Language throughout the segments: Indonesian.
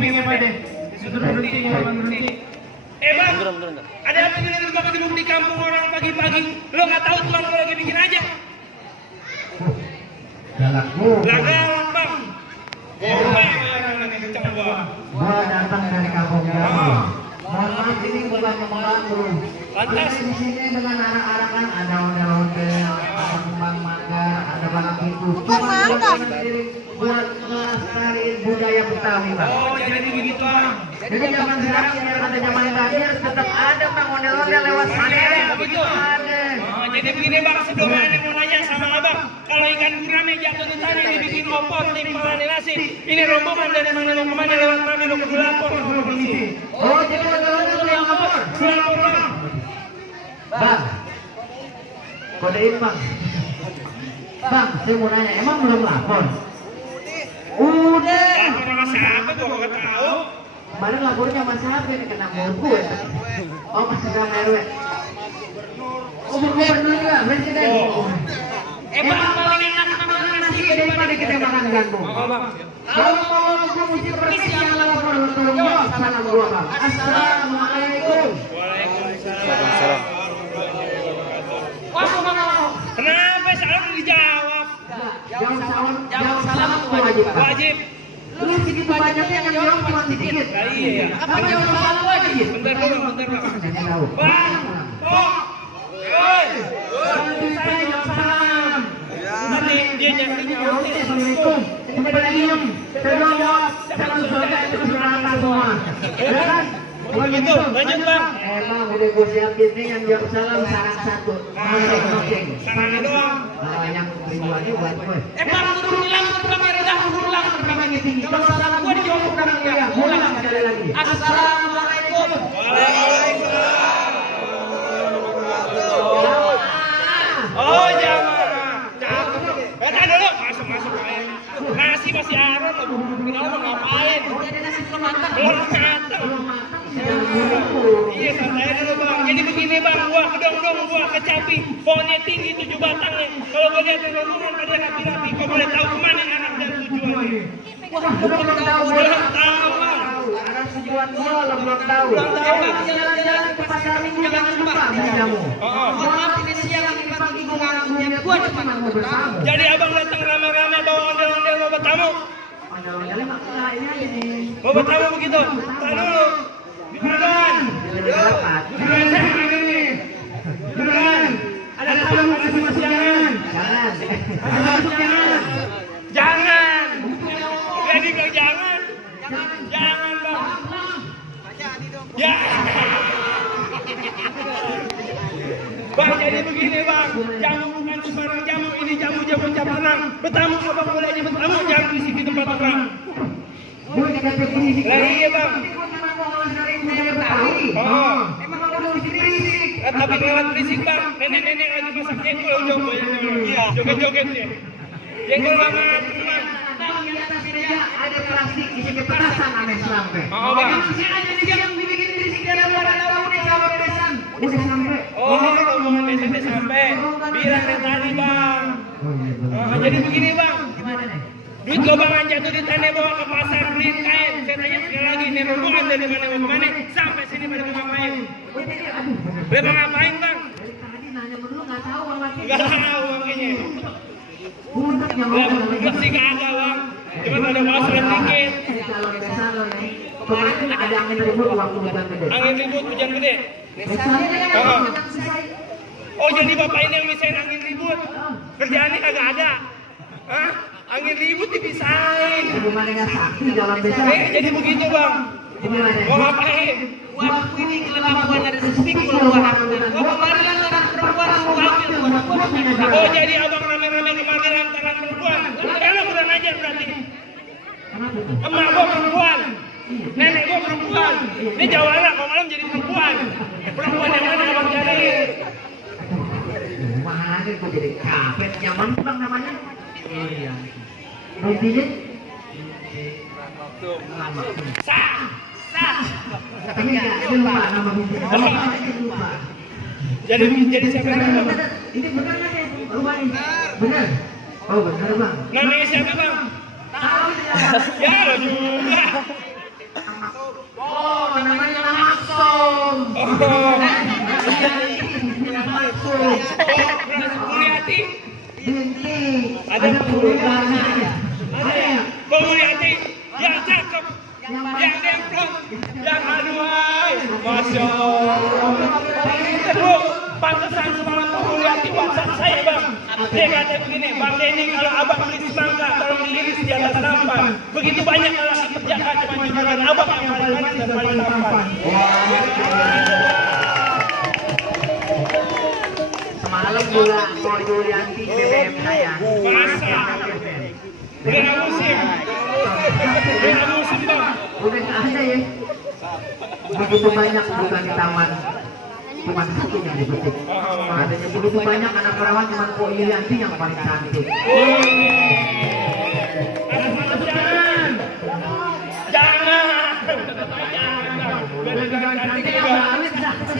pinggir Pak deh. Berhenti. Bang, ada apa nih lu bakal duduk di kampung orang pagi-pagi? Lo nggak tahu tuan lo lagi bikin aja. Galak gua. Galak bang. Gua datang dari kampung Jawa. Mohon maaf ini bukan membantu. Lantas di sini dengan anak-anak ada ondel-ondel, ada kembang mangga, ada balap itu. Buat melestarikan budaya Betawi, Bang. oh jadi begitu bang. Jadi zaman sekarang biar ada zaman tadi harus tetap ada Bang ondel-ondel lewat sana. Begitu. Ada. Oh, jadi begini bang, sebelum aneh mau nanya sama abang, kalau ikan gurame jatuh di tanah dibikin opor, timpalan nasi, ini rombongan dari mana lo kemana lewat kami lo kudu lapor. Oh, jadi ondel-ondel yang lapor. Lapor bang. Bang, kodein Bang. Bang, saya mau nanya, emang belum lapor? Udah. Lapor sama siapa gua nggak tahu. Kemarin lapornya sama siapa ini kena murku ya? Oh, masih sama RW. Oh, gubernur juga, presiden. Bang, paling enak sama nasi Daripada kita makan gandum. Kalau mau aku mesti pergi yang lapor tolong jawab salam gua Bang. Assalamualaikum. Waalaikumsalam. Kenapa salam dijawab? Jawab salam itu wajib. Bang. Wajib. Lu segitu banyaknya yang jawab cuma sedikit. Iya ya. Apa jawab salam wajib? Bentar dulu. Jadi tahu. Bang. Oh. Woi. Saya jawab salam. Nanti dia nyarinya Assalamualaikum. Kita diam. Saya jawab. Salam surga itu surga semua. Ya kan? Begitu. Lanjut bang. Emang udah gue siapin nih yang jawab salam sarang satu. Masing-masing. Sana doang. Yang ribuannya buat gue. Bang, turun hilang terbang yang rendah, ulang terbang yang tinggi. Kalau salam gue dijawab kurang mulia. Ulang sekali lagi. Assalamualaikum. Waalaikumsalam. Oh jamaah. Cakep. Dulu. Masuk aja. Nasi masih arot. Kira mau ngapain? Belum matang. Iya santai dulu bang. Jadi begini bang, gua kedong-dong gua kecapi, pohonnya tinggi 7 batangnya. Kalau gua lihat turun pada rapi-rapi, kau boleh tahu kemana anak dan tujuannya? Belum tahu. Belum tahu bang. Ada tujuan gua lo belum tahu. Jalan-jalan ke pasar minggu jangan lupa beli jamu. Maaf ini siang ini pagi gua nganggunya gua cuma mau bertamu. Jadi abang datang rame-rame bawa ondel-ondel mau bertamu. Ondel-ondelnya maksudnya ini aja nih. Mau bertamu begitu? Tahan dulu. Juragan. Juragan. Ada tamu masih jangan. Jangan. Jadi kau jangan. Jangan bang. Ya. Bang jadi begini bang. Jamu bukan sembarang jamu. Ini jamu-jamu cabangan. Bertamu abang boleh aja bertamu. Jangan berisik di tempat orang. Lah iya bang. Oh. Tapi lewat berisik bang. Nenek-nenek lagi masak jengkol jongkol ya. Joget-joget dia. Jengkol banget teman. Ada plastik isi petasan aneh sampai. Oh bang. Udah sampai. Oh, rombongan desa sampai. Bilang dari tadi bang. Jadi begini bang. Duit gobangan jatuh di tanah bawa ke pasar beliin kain. Saya tanya sekali lagi ini rombongan dari mana mau kemana? Sampai sini pada mau ngapain? Dia mau ngapain bang? Tadi nanya dulu nggak tahu bang. Nggak tahu makanya. Budak yang Budak sih kagak bang. Cuma ada bawa surat dikit. Calon desa lo nih. Kemarin ada angin ribut waktu hujan gede. Angin ribut hujan gede. Oh jadi bapak ini yang misahin angin ribut. Kerjaannya kagak ada. Hah? Angin ribut dipisahin. Hubungannya sakti dalam desa. Jadi begitu bang. Mau ngapain? Waktu ini kelabuan ada sepikul luar. Kemarin lantaran perempuan wakil. Oh jadi abang rame-rame kemarin lantaran perempuan. Enak udah ngajar berarti. Emak gua perempuan. Nenek gua perempuan. Ini Jawa anak, kalau malam jadi perempuan. Perempuan yang mana abang cari? Mana gua jadi kapet nyaman bang namanya. Iya. Intinya Sah. tapi nggak lupa nama lupa. Jadi siapa yang bang? Ini benar nggak sih? Rumah ini benar. Oh benar bang. Namanya siapa bang? Tahu Ya lo juga. Ada perubahan. Ada ya. Pemuliati yang cakep, yang demplon, yang aduhai. Masya Allah. Bu, pantesan semalam Pemuliati WhatsApp saya bang. Dia kata begini, Bang Denny kalau abang beli semangka, tolong diiris di atas nampan. Begitu banyak orang dikerjakan, cuma jualan abang yang paling manis dan paling tampan. Semalam juga mau Yulianti BBM saya. Masa? Udah musim. Udah musim bang. Udah nggak ada ya. Begitu banyak bukan di taman. Cuma satu yang dipetik. Adanya begitu banyak anak perawan cuma kok Yulianti yang paling cantik. Jangan. Jangan. Jangan cantik juga.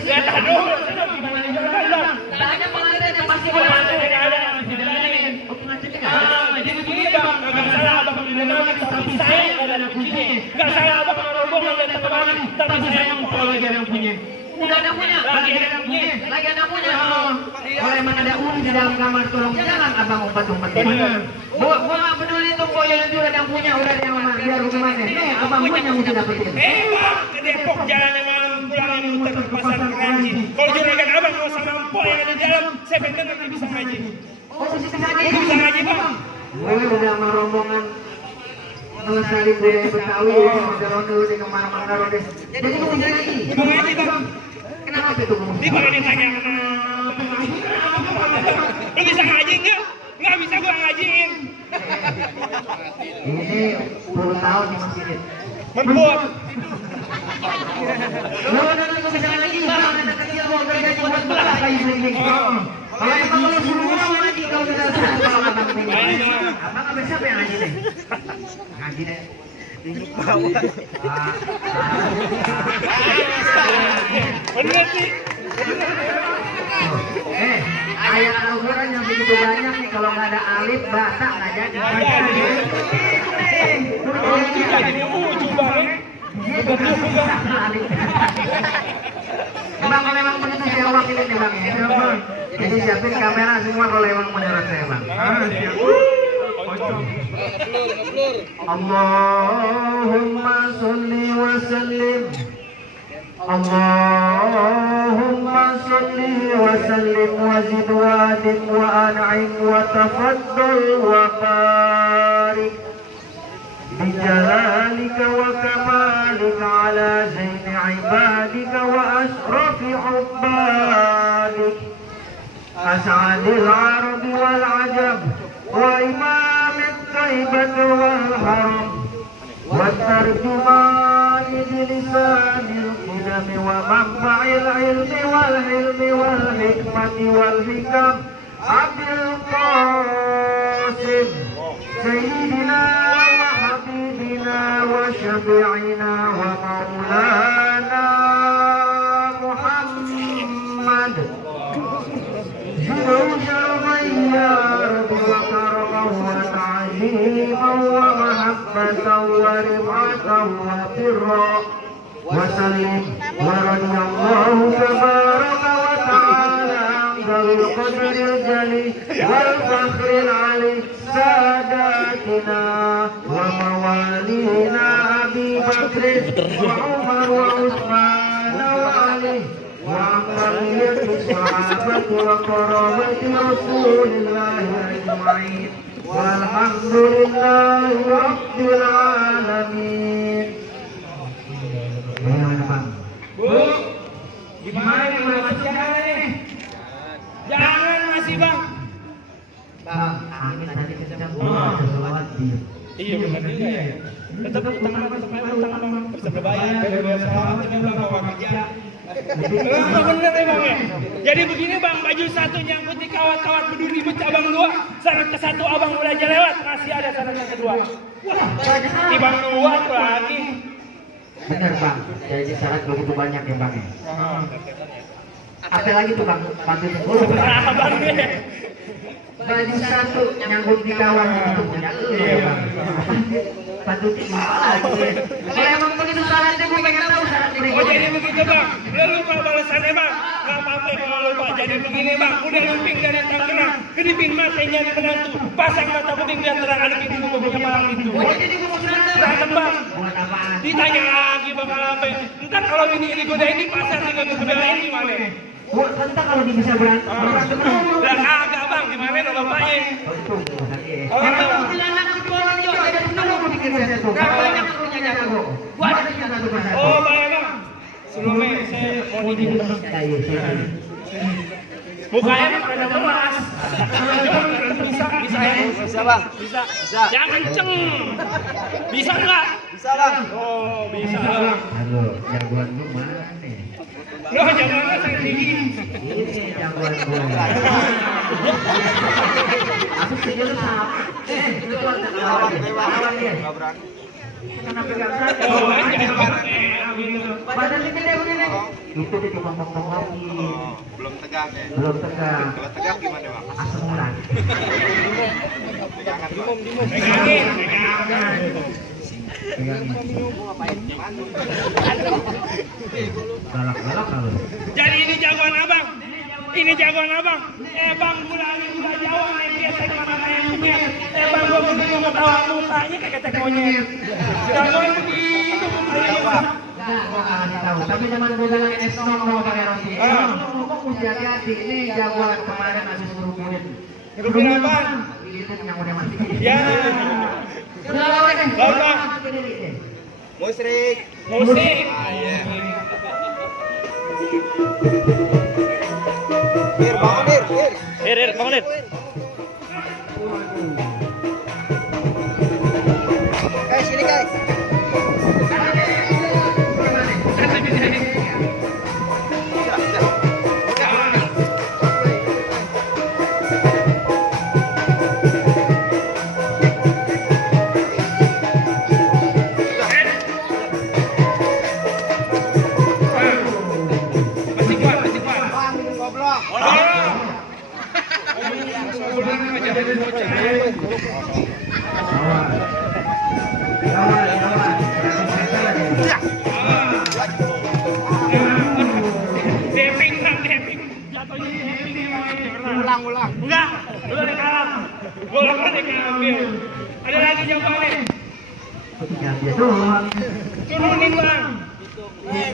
Lihat aduh. Tanya pengantin yang pasti Jadi begini bang, nggak salah abang mendengar, tapi saya nggak ada yang punya. Nggak salah abang rombongan datang kemari, tapi saya yang follow dia yang punya. Udah ada punya, Lagi ada yang punya. lagi ada punya. Kalau emang ada uang di dalam kamar tolong jangan abang umpat-umpatin. Gua nggak peduli tuh kok yang udah ada yang punya, udah ada yang mana, biar gimana. Nih abang punya yang mesti dapetin. Bang, ke Depok jalan yang malam pulang yang muter ke pasar Keranji. Kalau juragan abang mau sama empok yang ada di dalam, saya pengen nanti bisa ngaji. Oh bisa ngaji. Bisa ngaji bang. Gue udah sama rombongan melestari budaya Betawi, udah ronde di kemana-mana ronde. Jadi lu bisa ngaji. Mau ngaji bang. Kenapa itu? Di bang ditanya lu bisa ngaji nggak? Nggak bisa gua ngajiin. Ini 10 tahun di masjid. Menbuat. Lu bisa ngaji, bang. Ada kecil mau kerja buat belah kayu sering. Kalau emang lu suruh orang ngaji, kalau kita suruh kalau abang pengen. Abang abang siapa yang ngaji deh? Ngaji deh. Bener sih. Ayat Al-Quran yang begitu banyak nih, kalau nggak ada alif, bahasa nggak jadi. Jadi ujung bang. Bang, kalau emang begitu saya wakilin nih bang ya. Jadi siapin kamera semua kalau emang menurut saya bang. Allahumma salli wa sallim. Allahumma salli wa sallim wa zid wa adim wa an'im wa tafaddal wa barik bijalalika wa kamalika ala zaini ibadika wa asrafi ubbadik as'adil arabi wal ajab wa imamit taibat wal haram wa tarjumani bilisanil qidami wa manfa'il ilmi wal hilmi wal hikmati wal hikam Abil Qasim Sayyidina wa Habibina wa Syafi'ina wa Maulana Muhammad Zidul Syarabaya Rabbi wa karamah wa ta'zimah wa mahabbatan wa rif'atan wa birra wa salim wa radiyallahu tabaraka wa ta'ala بالقدر الجلي والفخر العلي ساداتنا وموالينا أبي بكر وعمر وعثمان وعلي وعمرية الصحابة وقرابة رسول الله أجمعين والحمد لله رب العالمين. Bu, gimana nih masih jangan masih bang. Bang, angin tadi kencang, ada selawat dia. Iya benar juga ya. Tetap tangan bang, bisa berbayar. Benar ya bang ya. Jadi begini bang, baju satu nyangkut di kawat-kawat berduri cabang 2, syarat ke 1 abang udah aja lewat, masih ada syarat yang kedua. Wah, di bang 2 lagi. Benar bang, jadi syarat begitu banyak ya bang. Apa lagi tuh bang? Baju satu nyangkut di kawan itu punya bang. Patut lupa lagi. Kalau emang begitu syaratnya gue pengen tahu syarat ini. Oh jadi begitu bang, lu lupa balasannya bang. Gak apa-apa sampai kalau Pak. Jadi begini bang, udah lumping dari Tangerang, kedipin matanya di penantu, pasang mata kuning dan terang ada pintu punya malam itu. Berantem bang. Ditanya lagi bang apa? Ntar kalau ini digodain di pasar dengan kebelain gimana? Entah kalau dia bisa berantem. Lah agak bang, gimana lo bapaknya? Oh, itu. Anak jualan juga ada penuh bikin saya tuh. Banyak punya jago. Gua ada jago pasar. Oh, baik bang. Sebelumnya saya mau dijelasin. Mukanya pada memas. Bisa bang, bisa. Jangan kenceng. Bisa nggak? Bisa bang. Oh, bisa bang. Halo, jagoan lu mana nih? Lo jagoannya saya tinggi. Ini jagoan gue. Aku setuju sama. Itu lawan dia. Nggak berani. Kenapa gak berani? Oh, Badan ini deh udah deh. Itu dia cuma ngomong lagi. Belum tegang ya. Belum tegak. Kalau tegang gimana bang? Asam urat. Tegangan bang. Pegangin. Galak-galak kalau. Jadi ini jagoan abang. Ini jagoan abang. Bang gula Jawa nih dia tek mana kayak monyet. Bang gua begini mau tawa mukanya kayak tek monyet. Jagoan begitu mukanya. Gua nggak tahu. Tapi zaman gue bilang S0 mau pakai roti. Ngomong mesti hati-hati. Ini jagoan kemarin habis ngerubuhin. Ngerubuhin apaan? Itu yang udah mati. Ya. Udah lawan deh. Bapak. Musrik. Musik. Bir, bangun bir. Bangun dir. Guys, sini guys. Masih kuat. Bang, minum goblok. Deping. Jatuhnya deping. Ulang. Enggak, udah dikalah. Bola kan diambil. Ada lagi jawabannya. Ya dia doang. Turunin bang.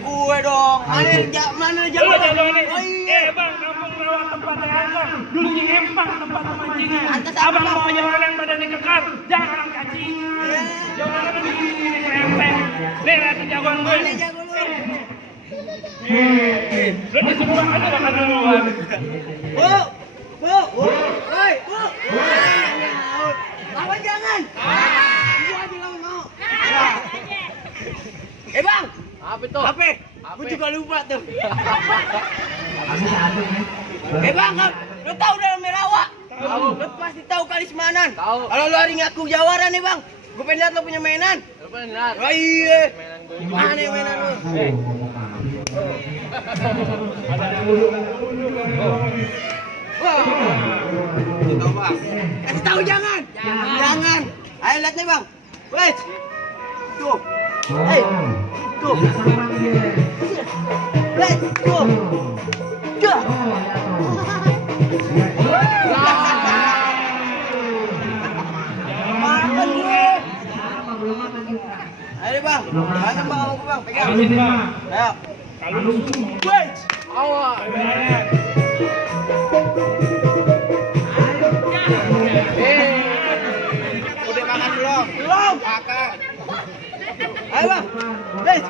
Gue dong. Mana Lo jawabannya. Bang, kampung rawa tempat angka. Dulunya empang tempat pemancingnya. Abang mau jawaban badannya kekar. Jangan orang kacing. Jawabannya begini, empeng. Nih, lagi jagoan gue. Lo di semua ada makan duluan. Lawan jangan. Gua bilang mau. Bang. Apa itu? Apa? Gua juga lupa tuh. Habis satu ya. Bang, lu tahu dalam Merawa? Tahu. Lu pasti tahu Kalismanan. Tahu. Kalau lu hari ngaku jawara nih, Bang. Gua pengen lihat lu punya mainan. Lu pengen lihat? Oh iya. Mana nih mainan lu? Wah. Tahu, Bang. Tahu jangan. Jangan. Ayo lihat nih, Bang. Wait. Tuh. Hey. Tuh. Let's go. Tuh. Makan gue. Ayo bang, ayo bang, pegang. Ayo. Wait. Awal. Udah makan belum? Belum. Makan. Ayo bang, let's.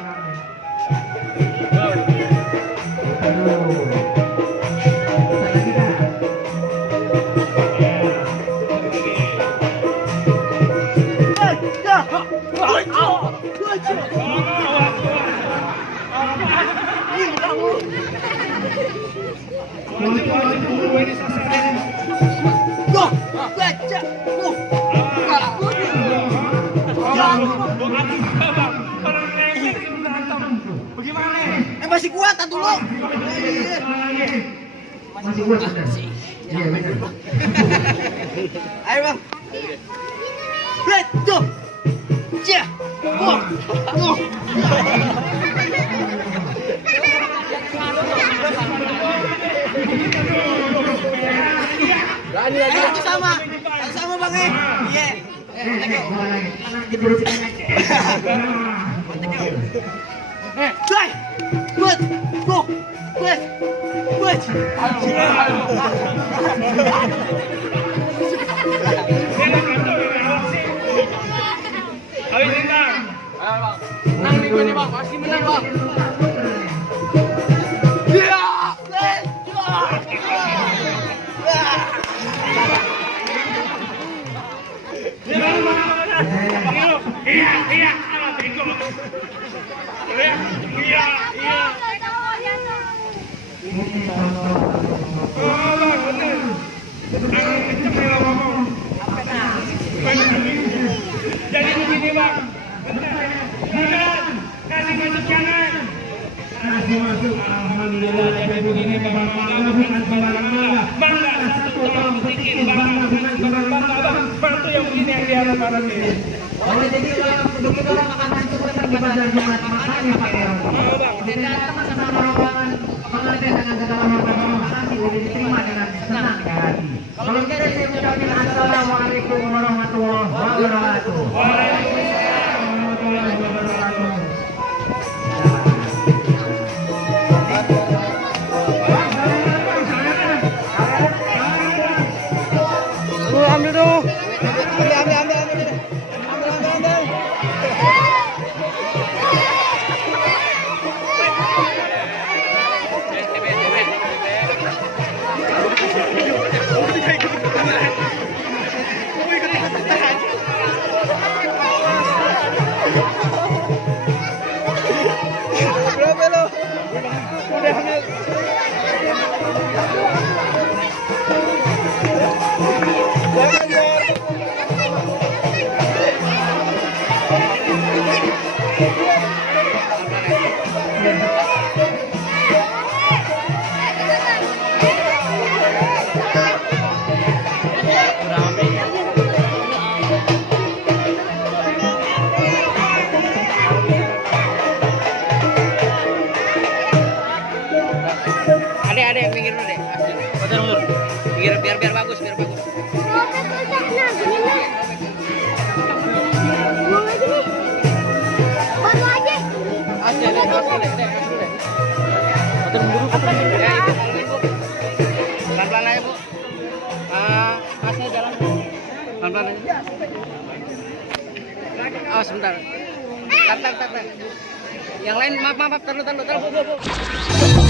Masih kuat tak dulu? Masih kuat bener. Iya bener. Ayo bang. Let's go. Ja. Satu sama bang Iya. Coy, buat, buat. Habis ini bang. Menang nih gue nih bang, pasti menang bang. Iya. Iya, bego. Iya. Jadi begini bang, kasih masuk jangan. Kasih masuk, alhamdulillah jadi begini bang. Bangga bukan sembarangan. Bangga satu orang sedikit, bangga bukan sembarangan. Bang tuh yang begini yang diharapkan ini. Oleh jadi kalau begitu orang akan masuk ke bazar Jumat makanya Pak Ero. Kita datang sama rombongan pengantin dengan segala hormat terima kasih udah diterima dengan senang di hati. Kalau kita saya ucapkan assalamualaikum warahmatullahi wabarakatuh. Waalaikumsalam warahmatullahi wabarakatuh. Ambil dong. Ambil. Berapa lo? Udah ambil. Adek, minggir dulu deh. Biar bagus. Pelan-pelan aja, Bu. Asnya jalan. Pelan-pelan aja. Oh, sebentar. Tar. Yang lain maaf, taruh, Bu.